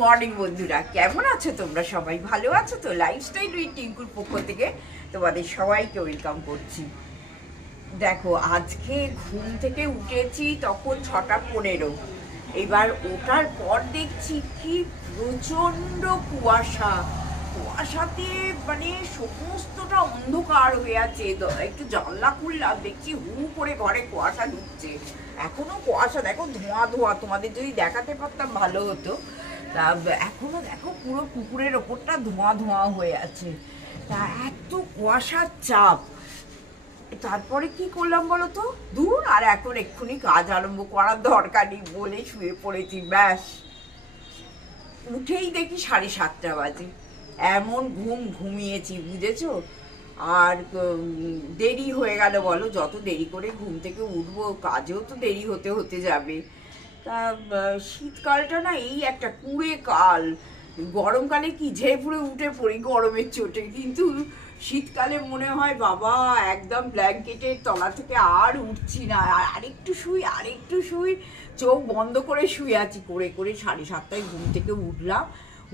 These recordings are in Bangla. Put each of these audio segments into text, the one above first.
মর্নিং বন্ধুরা, কেমন আছো তোমরা? সবাই ভালো আছো তো? লাইফস্টাইল উইথ টিঙ্কুর পক্ষ থেকে তোমাদের সবাইকে ওয়েলকাম করছি। দেখো, আজকে ঘুম থেকে উঠেছি তখন 6:15। এবার ওঠার পর দেখছি কি প্রচণ্ড কুয়াশা। কুয়াশাতে মানে সমস্তটা অন্ধকার হয়ে আছে। একটু জানলা খুললাম, দেখছি হু করে ঘরে কুয়াশা ঢুকছে। এখনো কুয়াশা, দেখো ধোঁয়া ধোঁয়া, তোমাদের যদি দেখাতে পারতাম ভালো হতো। তা এখনো দেখো পুরো পুকুরের ওপরটা ধোঁয়া ধোঁয়া হয়ে আছে। তা এত কুয়াশার চাপ। তারপরে কি করলাম বলো তো? দূর, আর এখন এক্ষুনি কাজ আরম্ভ করার দরকার নেই বলে শুয়ে পড়েছি। ব্যাস, উঠেই দেখি 7:30 বাজে। এমন ঘুমিয়েছি, বুঝেছো? আর দেরি হয়ে গেল বলো। যত দেরি করে ঘুম থেকে উঠবো, কাজেও তো দেরি হতে হতে যাবে। তা শীতকালটা না এই একটা কুঁড়ে কাল। গরমকালে কি ঝেড়ে পুড়ে উঠে পড়ি গরমের চোটে, কিন্তু শীতকালে মনে হয় বাবা একদম ব্ল্যাঙ্কেটের তলা থেকে আর উঠছি না, আরেকটু শুই, চোখ বন্ধ করে শুয়ে আছি। করে 7:30 ঘুম থেকে উঠলাম।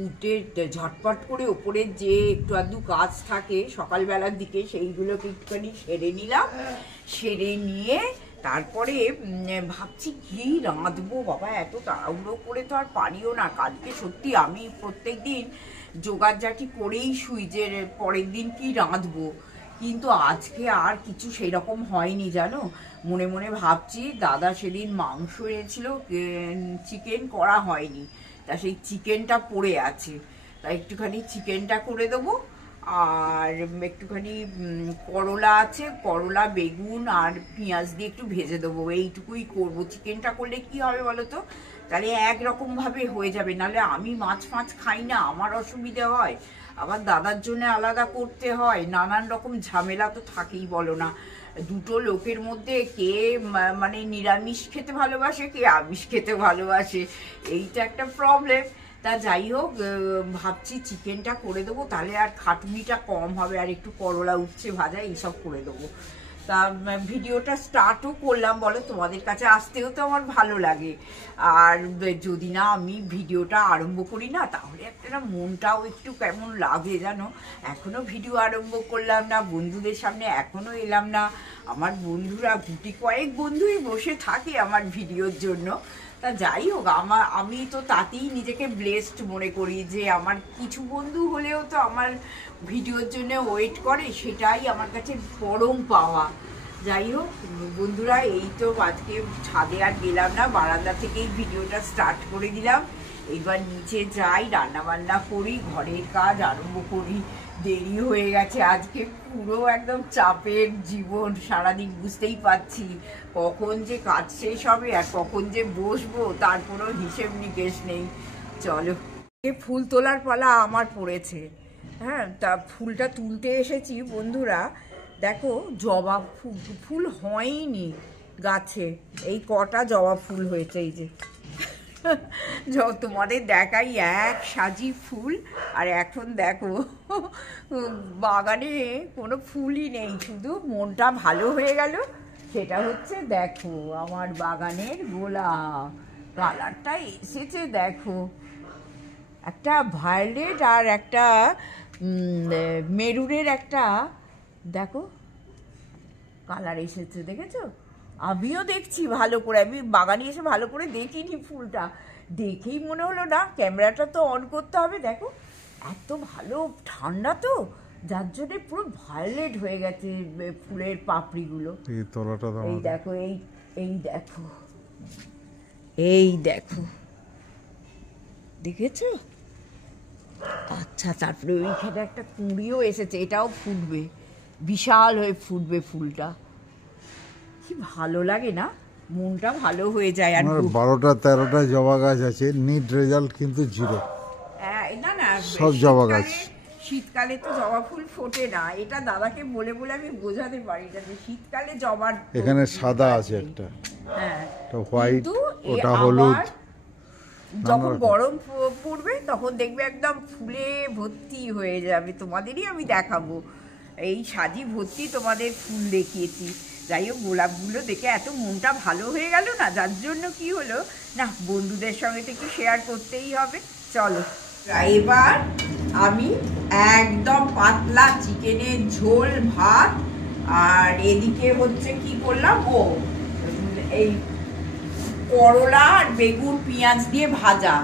উঠে ঝটপট করে ওপরে যে একটু আধটু কাজ থাকে সকালবেলার দিকে, সেইগুলোকে একটুখানি সেরে নিলাম। সেরে নিয়ে তারপরে ভাবছি কি রাঁধবো। বাবা এত তাড়াহুড়ো করে তো আর পারিও না। কালকে সত্যি আমি প্রত্যেক দিন জোগাড়জাটি করেই শুই যে পরের দিন কি রাঁধবো, কিন্তু আজকে আর কিছু সেই রকম হয়নি জানো। মনে মনে ভাবছি, দাদা সেদিন মাংস এনেছিল, চিকেন করা হয়নি, তা সেই চিকেনটা পড়ে আছে। তা একটুখানি চিকেনটা করে দেবো। আর একটুখানি করলা আছে, করলা বেগুন আর পেঁয়াজ দিয়ে একটু ভেজে দেবো, এইটুকুই করবো। চিকেনটা করলে কি হবে বলো তো, তাহলে একরকম ভাবে হয়ে যাবে। নাহলে আমি মাছ খাই না, আমার অসুবিধে হয়। আবার দাদার জন্য আলাদা করতে হয়, নানান রকম ঝামেলা তো থাকেই বলো না। দুটো লোকের মধ্যে কে মানে নিরামিষ খেতে ভালোবাসে, কে আমিষ খেতে ভালোবাসে, এইটা একটা প্রবলেম। তা যাই হোক, ভাবছি চিকেনটা করে দেবো, তাহলে আর খাটুনিটা কম হবে। আর একটু করলা উচ্ছে ভাজা এইসব করে দেবো। তা ভিডিওটা স্টার্টও করলাম বলো, তোমাদের কাছে আসতেও তো আমার ভালো লাগে। আর যদি না আমি ভিডিওটা আরম্ভ করি না, তাহলে একটা মনটাও একটু কেমন লাগে জানো। এখনো ভিডিও আরম্ভ করলাম না, বন্ধুদের সামনে এখনো এলাম না। আমার বন্ধুরা কয়েক বন্ধুই বসে থাকে আমার ভিডিওর জন্য। তা যাই হোক, আমি তো তাতেই নিজেকে ব্লেসড মনে করি যে আমার কিছু বন্ধু হলেও তো আমার ভিডিওর জন্য ওয়েট করে, সেটাই আমার কাছে পরম পাওয়া। যাই হোক বন্ধুরা, এই তো আজকে ছাদে আর গেলাম না, বারান্দা থেকেই ভিডিওটা স্টার্ট করে দিলাম। এবার নিচে যাই, রান্না বান্না করি, ঘরের কাজ আরম্ভ করি। দেরি হয়ে গেছে আজকে, পুরো একদম চাপের জীবন সারাদিন। বুঝতেই পারছি কখন যে কাজ শেষ হবে আর কখন যে বসবো তার কোনো হিসেব নিকেশ নেই। চলো, ফুল তোলার পালা আমার পড়েছে। হ্যাঁ, তা ফুলটা তুলতে এসেছি বন্ধুরা। দেখো জবা ফুল হয়নি গাছে, এই কটা জবা ফুল হয়েছে। এই যে তোমাদের দেখাই এক সাজি ফুল। আর এখন দেখো বাগানে কোনো ফুলই নেই, শুধু মনটা ভালো হয়ে গেল। সেটা হচ্ছে দেখো আমার বাগানের গোলাপ, কালারটা এসেছে দেখো, একটা ভায়োলেট আর একটা মেরুনের একটা দেখো কালার এসেছে, দেখেছো? আমিও দেখছি ভালো করে, আমি বাগানে এসে ভালো করে দেখিনি ফুলটা, দেখেই মনে হলো না ক্যামেরাটা তো অন করতে হবে। দেখো এত ভালো ঠান্ডা তো, যার জন্য পুরো ভায়োলেট হয়ে গেছে ফুলের পাপড়িগুলো। এই দেখো, এই দেখো দেখেছো? আচ্ছা, তারপরে ওইখানে একটা কুঁড়িও এসেছে, এটাও ফুটবে, বিশাল হয়ে ফুটবে ফুলটা। কি ভালো লাগে না, মনটা ভালো হয়ে যায়। আর 12টা-13টা জবা গাছ আছে, নিট রেজাল্ট কিন্তু জিরো। না সব জবা গাছ। শীতকালে তো জবা ফুল ফোটে না, এটা দাদাকে বলে বলে আমি বোঝাতে পারি না যে শীতকালে জবার। এখানে সাদা আছে একটা, হ্যাঁ হোয়াইট, ওটা হলুদ। যখন গরম পড়বে তখন দেখবে একদম ফুলে ভর্তি হয়ে যাবে, তোমাদেরই আমি দেখাবো। এই সাজি ভর্তি তোমাদের ফুল দেখিয়েছি। যাই হোক, গোলাপগুলো দেখে এত মনটা ভালো হয়ে গেল না, যার জন্য কি হলো না, বন্ধুদের সঙ্গে তো একটু শেয়ার করতেই হবে। চলো এবার আমি একদম পাতলা চিকেনের ঝোল ভাত, আর এদিকে হচ্ছে কি করলাম, এই করলা আর বেগুন পেঁয়াজ দিয়ে ভাজা,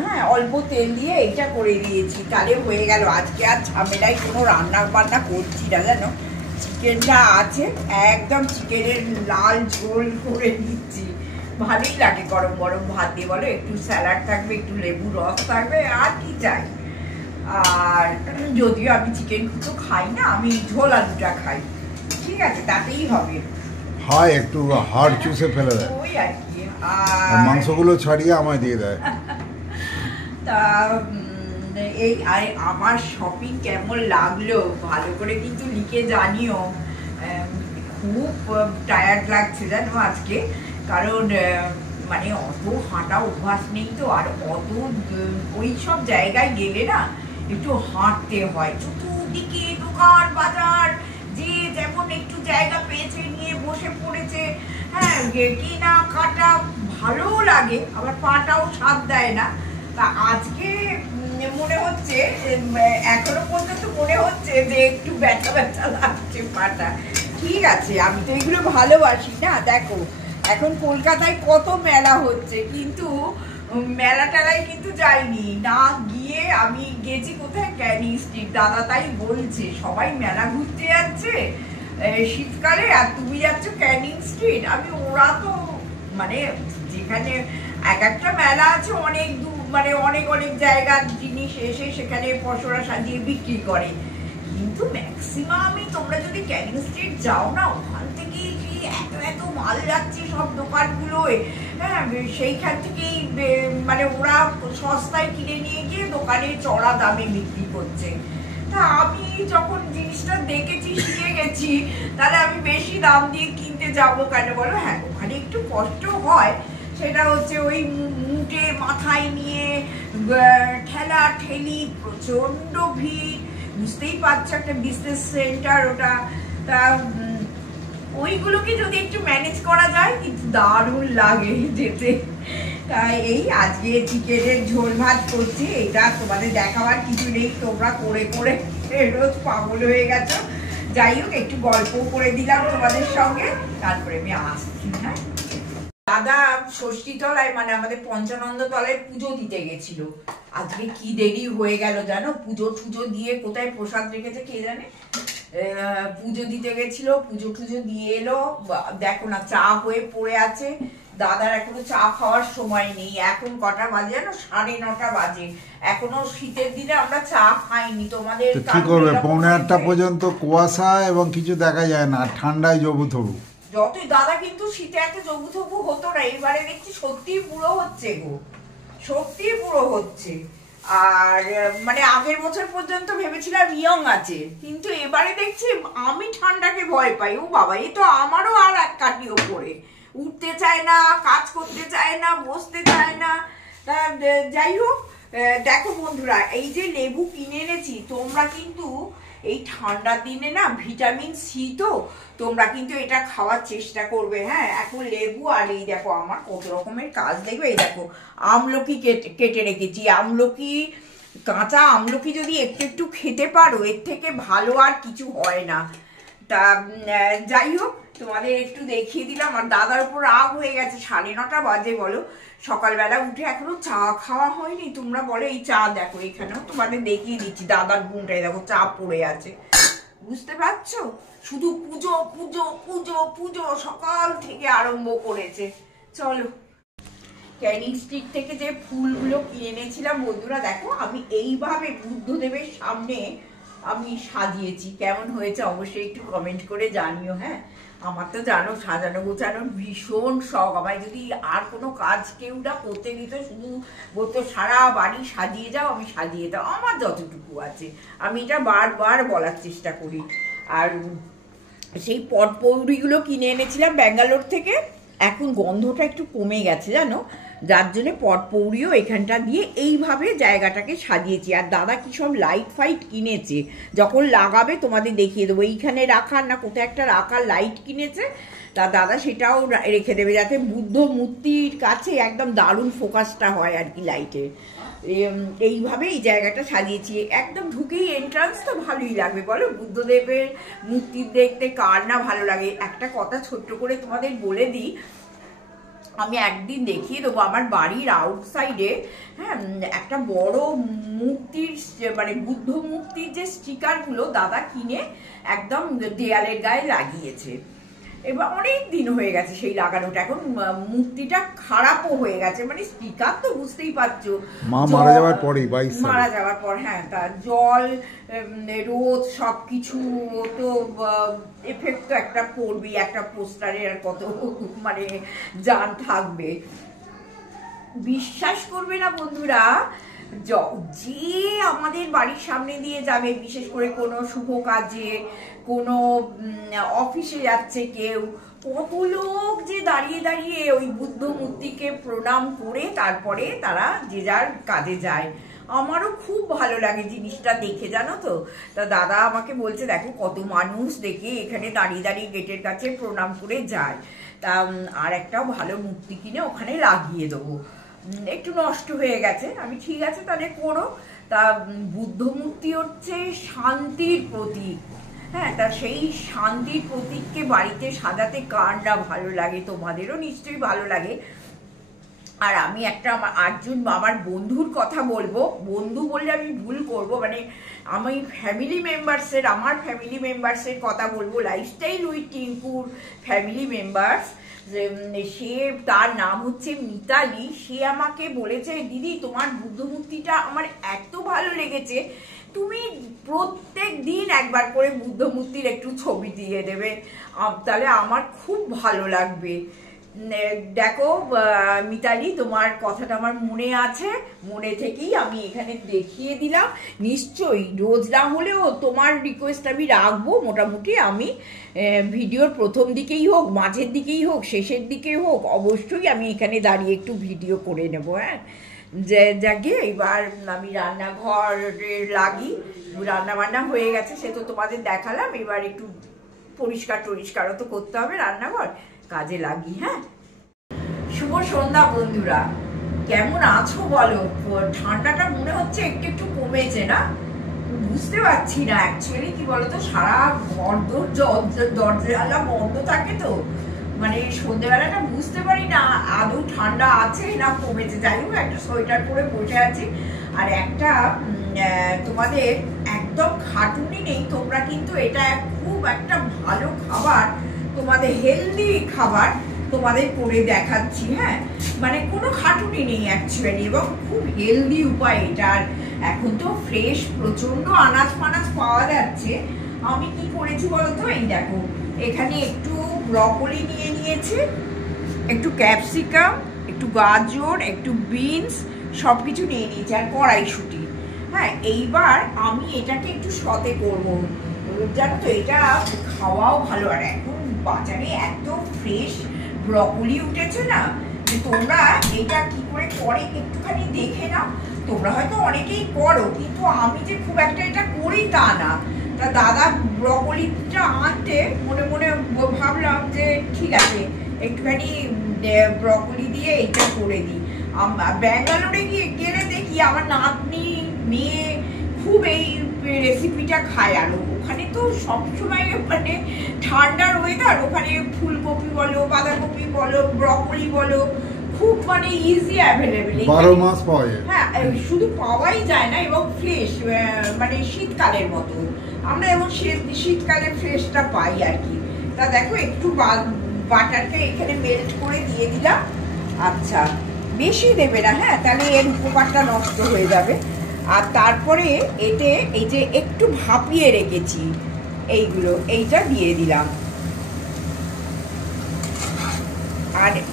হ্যাঁ অল্প তেল দিয়ে এইটা করে দিয়েছি, তাহলে হয়ে গেল। আজকে আর ঝামেলায় কোনো রান্না বান্না করছি না, জানো চিকেনটা আছে, একদম চিকেনের লাল ঝোল করে দিচ্ছি, ভালোই লাগে গরম গরম ভাত দিয়ে, বলো একটু স্যালাড থাকবে, একটু লেবু রস থাকবে, আর কি চাই। আর যদিও আমি চিকেন তো খাই না, আমি ঝোল আলুটা খাই, ঠিক আছে তাতেই হবে, হয় একটু হাড় চুষে ফেলে দেয় ওই আর কি। আর মাংসগুলো ছাড়িয়ে আমায় দিয়ে দেয়। তা এই আমার শপিং কেমন লাগলো ভালো করে কিন্তু লিখে জানিও। খুব টায়ার্ড লাগছে জানো আজকে, কারণ মানে অত হাঁটা অভ্যাস নেই তো, আর অত ওই সব জায়গায় গেলে না একটু হাঁটতে হয়, চতুর্দিকে দোকান বাজার, যে যেমন একটু জায়গা পেয়েছে নিয়ে বসে পড়েছে, হ্যাঁ কেনা কাটা ভালো লাগে, আবার পাটাও সাথ দেয় না। তা আজকে মনে হচ্ছে, এখনো পর্যন্ত মনে হচ্ছে যে একটু ব্যথা ব্যথা লাগছে পাটা। ঠিক আছে, আমি তো এগুলো ভালোবাসি না। দেখো এখন কলকাতায় কত মেলা হচ্ছে, কিন্তু মেলা টেলায় কিন্তু যাইনি, না গিয়ে আমি গেছি কোথায়, ক্যানিং স্ট্রিট। দাদা তাই বলছে সবাই মেলা ঘুরতে যাচ্ছে শীতকালে, আর তুমি যাচ্ছ ক্যানিং স্ট্রিট। আমি ওরা তো মানে যেখানে এক একটা মেলা আছে অনেক দূর, মানে অনেক অনেক জায়গার জিনিস এসে সেখানে পসরা সাজিয়ে বিক্রি করে, কিন্তু ম্যাক্সিমামই তোমরা যদি ক্যানিং স্ট্রিট যাও না, ওখান থেকেই এত এত মাল যাচ্ছে সব দোকানগুলোয়, হ্যাঁ সেইখান থেকেই মানে ওরা সস্তায় কিনে নিয়ে গিয়ে দোকানে চড়া দামে বিক্রি করছে। তা আমি যখন জিনিসটা দেখেছি শিখে গেছি, তাহলে আমি বেশি দাম দিয়ে কিনতে যাবো কেন বলো। হ্যাঁ ওখানে একটু কষ্ট হয়, সেটা হচ্ছে ওই মুটে মাথায় নিয়ে ঠেলা ঠেলি, প্রচন্ড ভিড়, বুঝতেই পারছো একটা বিজনেস সেন্টার ওটা। তা ওইগুলোকে যদি একটু ম্যানেজ করা যায় কিন্তু দারুণ লাগে যেতে। তাই এই আজকে চিকেনের ঝোল ভাত করছি, এটা তোমাদের দেখাবার কিছু নেই, তোমরা করে করে রোজ পাগল হয়ে গেছো। যাই হোক একটু গল্প করে দিলাম তোমাদের সঙ্গে, তারপরে আমি আসছি। হ্যাঁ দাদা ষষ্ঠী তলায়, মানে আমাদের পঞ্চানন্দ তলায় পুজো দিতে গেছিল, আজকে কি দেরি হয়ে গেল জানো, পুজো টুজো দিয়ে কোথায় প্রসাদ রেখেছে কে জানে, পুজো দিতে গেছিল, পুজো টুজো দিয়ে এলো, দেখো না চা হয়ে পড়ে আছে, দাদার এখনো চা খাওয়ার সময় নেই। এখন কটা বাজে জানো, 9:30 বাজে, এখনো শীতের দিনে আমরা চা খাইনি। তোমাদের কি করবে, 9:30 পর্যন্ত কুয়াশা এবং কিছু দেখা যায় না, ঠান্ডায় জবু থবু। যতই দাদা কিন্তু শীতে এত জবু থবু হতো না, এবারে দেখছি সত্যি বুড়ো হচ্ছে গো, সত্যি বুড়ো হচ্ছে। আর মানে আগের বছর পর্যন্ত ভেবেছিলাম ইয়ং আছে, কিন্তু এবারে দেখছি আমি ঠান্ডাকে ভয় পাই। ও বাবা, এ তো আমারও আর এক কাটি ওপরে, উঠতে চায় না, কাজ করতে চায় না, বসতে চায় না। যাই হোক দেখো বন্ধুরা, এই যে লেবু কিনে এনেছি, তোমরা কিন্তু এই ঠান্ডার দিনে না ভিটামিন সি, তো তোমরা কিন্তু এটা খাওয়ার চেষ্টা করবে। হ্যাঁ এখন লেবু, আর এই দেখো আমার কত রকমের কাজ, দেখবে এই দেখো আমলকি কেটে রেখেছি, আমলকি কাঁচা আমলকি যদি একটু একটু খেতে পারো, এর থেকে ভালো আর কিছু হয় না। তা যাই হোক তোমাদের একটু দেখিয়ে দিলাম। আর দাদার উপর রাগ হয়ে গেছে, 9:30 বাজে বলো, সকালবেলা উঠে এখনো চা খাওয়া হয়নি। তোমরা বলো এই চা দেখো, এখানেও তোমাদের দেখিয়ে দিচ্ছি, দাদার গুণটাই দেখো চা পড়ে আছে, বুঝতে পারছো, শুধু পুজো পুজো পুজো পুজো সকাল থেকে আরম্ভ করেছে। চলো ক্যানিং স্ট্রিট থেকে যে ফুলগুলো কিনে এনেছিলাম বন্ধুরা, দেখো আমি এইভাবে বুদ্ধদেবের সামনে আমি সাজিয়েছি, কেমন হয়েছে অবশ্যই একটু কমেন্ট করে জানিও। হ্যাঁ আমার তো জানো সাজানো গোছানোর ভীষণ শখ, আমায় যদি আর কোনো কাজ কেউ না করতে দিত, শুধু বলতো সারা বাড়ি সাজিয়ে যাও, আমি সাজিয়ে দাও, আমার যতটুকু আছে আমি এটা বারবার বলার চেষ্টা করি। আর সেই পটপৌরিগুলো কিনে এনেছিলাম ব্যাঙ্গালোর থেকে, এখন গন্ধটা একটু কমে গেছে জানো, যার জন্য পটপৌরিও এখানটা দিয়ে এইভাবে জায়গাটাকে সাজিয়েছি। আর দাদা কি সব লাইট ফাইট কিনেছে, যখন লাগাবে তোমাদের দেখিয়ে দেবো। এইখানে রাখার না কোথাও একটা রাখার লাইট কিনেছে, তা দাদা সেটাও রেখে দেবে যাতে বুদ্ধ মূর্তির কাছে একদম দারুণ ফোকাসটা হয় আর কি লাইটের। এইভাবে এই জায়গাটা সাজিয়েছি। একদম ঢুকেই এন্ট্রান্স তো ভালোই লাগবে বলো, বুদ্ধদেবের মূর্তি দেখতে কার না ভালো লাগে। একটা কথা ছোট্ট করে তোমাদের বলে দিই, আমি একদিন দেখিয়ে দেবো আমার বাড়ির আউটসাইডে, হ্যাঁ, একটা বড় মূর্তির মানে বুদ্ধ মূর্তির যে স্টিকারগুলো দাদা কিনে একদম দেয়ালের গায়ে লাগিয়েছে। এবার অনেক দিন হয়ে গেছে সেই লাগানোটা, এখন মূর্তিটা খারাপও হয়ে গেছে, মানে স্পিকার তো বুঝতেই পারছো মা মারা যাওয়ার পরেই, মারা যাওয়ার পর, হ্যাঁ, তার জল রোদ সবকিছু তো এফেক্ট তো একটা পড়বেই, একটা পোস্টারের আর কত মানে জান থাকবে। বিশ্বাস করবে না বন্ধুরা, যে আমাদের বাড়ির সামনে দিয়ে যাবে, বিশেষ করে কোনো শুভ কাজে, কোনো অফিসে যাচ্ছে কেউ, কত লোক যে দাঁড়িয়ে দাঁড়িয়ে ওই বুদ্ধ মূর্তিকে প্রণাম করে তারপরে তারা যে যার কাজে যায়। আমারও খুব ভালো লাগে জিনিসটা দেখে, জানো তো। তা দাদা আমাকে বলছে দেখো কত মানুষ দেখে এখানে দাঁড়িয়ে দাঁড়িয়ে গেটের কাছে প্রণাম করে যায়, তা আর একটা ভালো মূর্তি কিনে ওখানে লাগিয়ে দেবো। একটু নষ্ট হয়ে গেছে, আমি ঠিক আছে তাহলে করো। তা বুদ্ধ মূর্তি হচ্ছে শান্তির প্রতীক, হ্যাঁ, তা সেই শান্তির প্রতীককে বাড়িতে সাজাতে কার না ভালো লাগে, তোমাদেরও নিশ্চয়ই ভালো লাগে। আর আমি একটা আমার বন্ধুর কথা বলবো, বন্ধু বললে আমি ভুল করব, মানে আমি আমার ফ্যামিলি মেম্বার্সের কথা বলবো, লাইফস্টাইল উইথ টিঙ্কুর ফ্যামিলি মেম্বার্স। সে তার নাম হচ্ছে মিতালি। সে আমাকে বলেছে দিদি তোমার বুদ্ধ মূর্তিটা আমার এত ভালো লেগেছে, তুমি প্রত্যেক দিন একবার করে বুদ্ধ মূর্তির একটু ছবি দিয়ে দেবে, তাহলে আমার খুব ভালো লাগবে। দেখো মিতালি, তোমার কথাটা আমার মনে আছে, মনে থেকেই আমি এখানে দেখিয়ে দিলাম। নিশ্চয়ই রোজ না হলেও তোমার রিকোয়েস্ট আমি রাখবো। মোটামুটি আমি ভিডিওর প্রথম দিকেই হোক, মাঝের দিকেই হোক, শেষের দিকেই হোক, অবশ্যই আমি এখানে দাঁড়িয়ে একটু ভিডিও করে নেবো। হ্যাঁ, যে যাকে এবার আমি রান্নাঘরে লাগি, রান্না বান্না হয়ে গেছে সে তো তোমাদের দেখালাম, এবার একটু পরিষ্কারও তো করতে হবে রান্নাঘর, কাজে লাগি। হ্যাঁ, শুভ সন্ধ্যা বন্ধুরা, কেমন আছো বলো? ঠান্ডাটা মনে হচ্ছে একটু একটু কমেছে না, বুঝতে পারছি না অ্যাকচুয়ালি কি বলতো, সারা ঘর দরজা বন্ধ থাকে তো, মানে সন্ধ্যেবেলাটা বুঝতে পারি না আদৌ ঠান্ডা আছে না কমেছে। যাই হোক একটা সোয়েটার পরে বসে আছি। আর একটা তোমাদের একদম খাটুনি নেই, তোমরা কিন্তু এটা খুব একটা ভালো খাবার, তোমাদের হেলদি খাবার তোমাদের করে দেখাচ্ছি। হ্যাঁ, মানে কোনো খাটুনি নেই অ্যাকচুয়ালি, এবং খুব হেলদি উপায় এটার। এখন তো ফ্রেশ প্রচন্ড আনাজ ফানাজ পাওয়া যাচ্ছে। আমি কি করেছি বলতো, এই দেখো এখানে একটু ব্রকলি নিয়ে নিয়েছি, একটু ক্যাপসিকাম, একটু গাজর, একটু বিনস, সব কিছু নিয়ে নিয়েছি, আর কড়াইশুঁটি। হ্যাঁ, এইবার আমি এটাকে একটু সতে করবো, জানো তো এটা খাওয়াও ভালো। আর এখন বাজারে এত ফ্রেশ ব্রকলি উঠেছে না, যে তোমরা এটা কি করে করে একটুখানি দেখে নাও। তোমরা হয়তো অনেকেই করো, কিন্তু আমি যে খুব একটা এটা করি তা না। তা দাদা ব্রকলিটা আনতে মনে মনে ভাবলাম যে ঠিক আছে একটুখানি ব্রকলি দিয়ে এটা করে দিই। ব্যাঙ্গালোরে গেলে দেখি আমার নাতনি মেয়ে খুব এই রেসিপিটা খায়, আর ওখানে তো সবসময় মানে ঠান্ডার ওয়েদার, ওখানে ফুলকপি বলো, বাঁধাকপি বলো, ব্রকলি বলো, খুব মানে ইজি অ্যাভেলেবেল, 12 মাস পাওয়া যায়। হ্যাঁ, শুধু পাওয়াই যায় না, এবং ফ্রেশ, মানে শীতকালের মতো আমরা এবং শীতকালে ফ্রেশটা পাই আর কি। তা দেখো একটু বাটারটা এখানে মেল্ট করে দিয়ে দিলাম। আচ্ছা, বেশি দেবে না, হ্যাঁ, তাহলে এর উপকারটা নষ্ট হয়ে যাবে। আর তারপরে এতে এই যে একটু ভাপিয়ে রেখেছি এইটা দিয়ে দিলাম।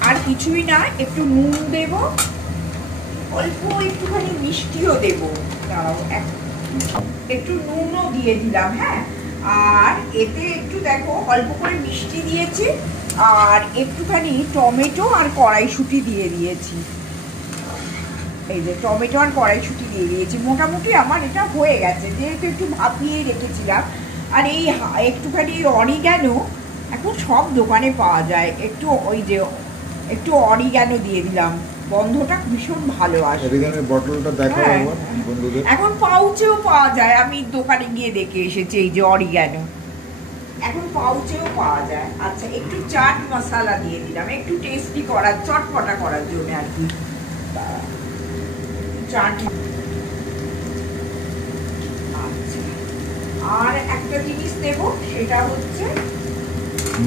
আর কিছুই না, একটু নুন দেব, অল্প একটুখানি মিষ্টিও দেব, দাঁড়াও একটু নুনও দিয়ে দিলাম। হ্যাঁ, আর এতে একটু দেখো অল্প করে মিষ্টি দিয়েছি, আর একটুখানি টমেটো আর কড়াইশুঁটি দিয়ে দিয়েছি। এই যে টমেটো আর কড়াইশুঁটি দিয়ে দিয়েছি। মোটামুটি আমার এটা হয়ে গেছে, যেহেতু একটু ভাপিয়ে রেখেছিলাম। আর এই একটুখানি অরিগ্যানো এখন সব দোকানে পাওয়া যায়, একটু ওই যে একটু অরিগ্যানো দিয়ে দিলাম, গন্ধটা ভীষণ ভালো আসে। অরিগ্যানোর বটলটা দেখাও একবার বন্ধুদের। এখন পাউচেও পাওয়া যায়, আমি দোকানে গিয়ে দেখে এসেছি এই যে অরিগ্যানো এখন পাউচেও পাওয়া যায়। আচ্ছা, একটু চাট মশলা দিয়ে দিলাম, একটু টেস্টি করার, চটপটা করার জন্য আর কি। চাট। আচ্ছা, আর একটা জিনিস দেব, সেটা হচ্ছে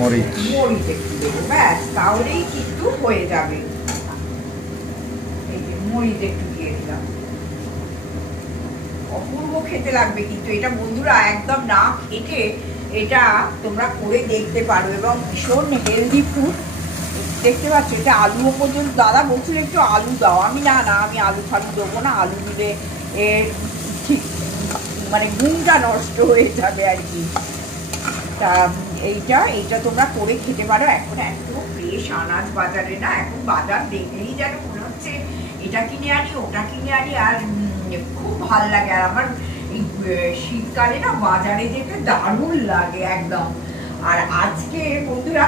মরিচ। মরিচ একটু দেবো, ব্যাস, তাহলেই কিন্তু হয়ে যাবে। এই যে মরিচ একটু দিয়ে দিলাম, অপূর্ব খেতে লাগবে কিন্তু এটা বন্ধুরা, একদম না খেটে এটা তোমরা করে দেখতে পারো, এবং ভীষণ হেলদি ফুড। দেখতে পাচ্ছ এটা আলুও পর্যন্ত, দাদা বলছিল একটু আলু দাও, আমি না আমি আলু ফালু দেবো না, আলু দিলে ঠিক মানে গুণটা নষ্ট হয়ে যাবে আর কি। তা এইটা তোমরা করে খেতে পারো। এখন এত ফ্রেশ আনাজ বাজারে না, এখন বাজার দেখলেই যেন মনে হচ্ছে এটা কিনে আনি ওটা কিনে আনি, আর খুব ভাল লাগে। আর আমার এই শীতকালে না বাজারে যেতে দারুণ লাগে একদম। আর আজকে বন্ধুরা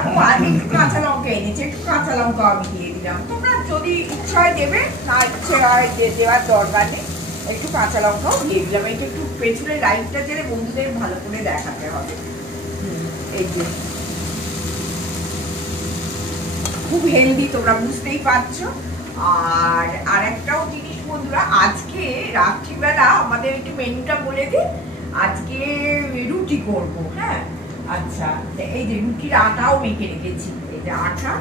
একটু কাঁচা লঙ্কা এনেছে, একটু কাঁচা লঙ্কা আমি দিয়ে দিলাম, তোমরা যদি ইচ্ছা হয় দেবে, না ইচ্ছে হয় দেওয়ার দরকার নেই, একটু কাঁচা লঙ্কাও দিয়ে দিলাম। এটা একটু পেছনে লাইটটা জেলে বন্ধুদের ভালো করে দেখাতে হবে। এই যে খুব হেলদি, তোমরা বুঝতেই পারছো। আর একটাও জিনিস বন্ধুরা, আজকে রাত্রিবেলা আমাদের একটু মেনুটা বলে দিই। আজকে রুটি করব, হ্যাঁ। আচ্ছা, এই যে রুটির আটাও মেখে রেখেছি, এই যে আটা,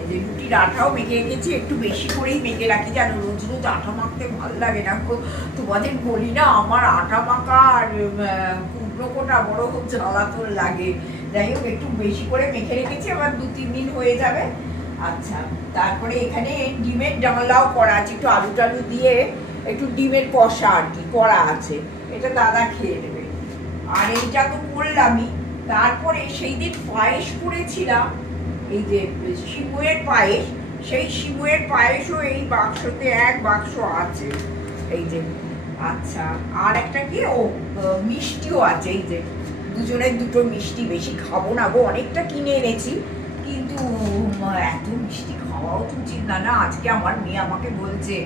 এই যে রুটির আটাও মেখে রেখেছি, একটু বেশি করেই মেখে রাখি, জানো রোজ রোজ আটা মাখতে ভালো লাগে না। তোমাদের বলি না, আমার আটা মাখা আর কুমড়োটা বড় খুব জ্বালাতন লাগে। যাই হোক, একটু বেশি করে মেখে রেখেছি, আবার 2-3 দিন হয়ে যাবে। আচ্ছা, তারপরে এখানে ডিমের ডালনাও করা আছে, একটু আলু টালু দিয়ে একটু ডিমের কষা আর কি করা আছে, এটা দাদা খেয়ে নেবে। আর এইটা তো করলামই। তারপরে সেই দিন পায়েস করেছিলাম, এই যে সিমুয়ের পায়েস, সেই সিমুয়ের পায়েসও এই বাক্সতে এক বাক্স আছে, এই যে। আচ্ছা, আর একটা কি মিষ্টিও আছে, এই যে দুজনের দুটো মিষ্টি, বেশি খাবো না গো, অনেকটা কিনে এনেছি, কিন্তু এত মিষ্টি খাওয়াও তো উচিত না। না, আজকে আমার মেয়ে আমাকে বলছে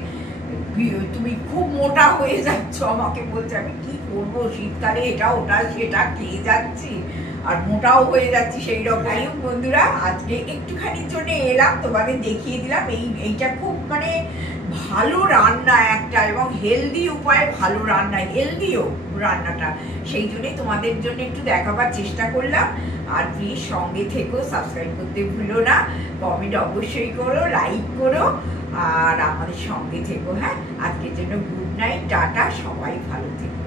তুমি খুব মোটা হয়ে যাচ্ছ, আমাকে বলছে, আমি কি করবো, শীতকালে এটা ওটা সেটা খেয়ে যাচ্ছি আর মোটাও হয়ে যাচ্ছি সেই রকম। বন্ধুরা, আজকে একটুখানির জন্য এলাম, তোমাদের দেখিয়ে দিলাম। এইটা খুব মানে ভালো রান্না একটা, এবং হেলদি উপায়ে ভালো রান্না, হেলদিও রান্নাটা, সেই জন্যই তোমাদের জন্য একটু দেখাবার চেষ্টা করলাম। আর প্লিজ সঙ্গে থেকো, সাবস্ক্রাইব করতে ভুলো না, কমেন্ট অবশ্যই করো, লাইক করো, আর আমাদের সঙ্গে থেকো, হ্যাঁ। আজকের জন্য গুড নাইট, টাটা, সবাই ভালো থেকো।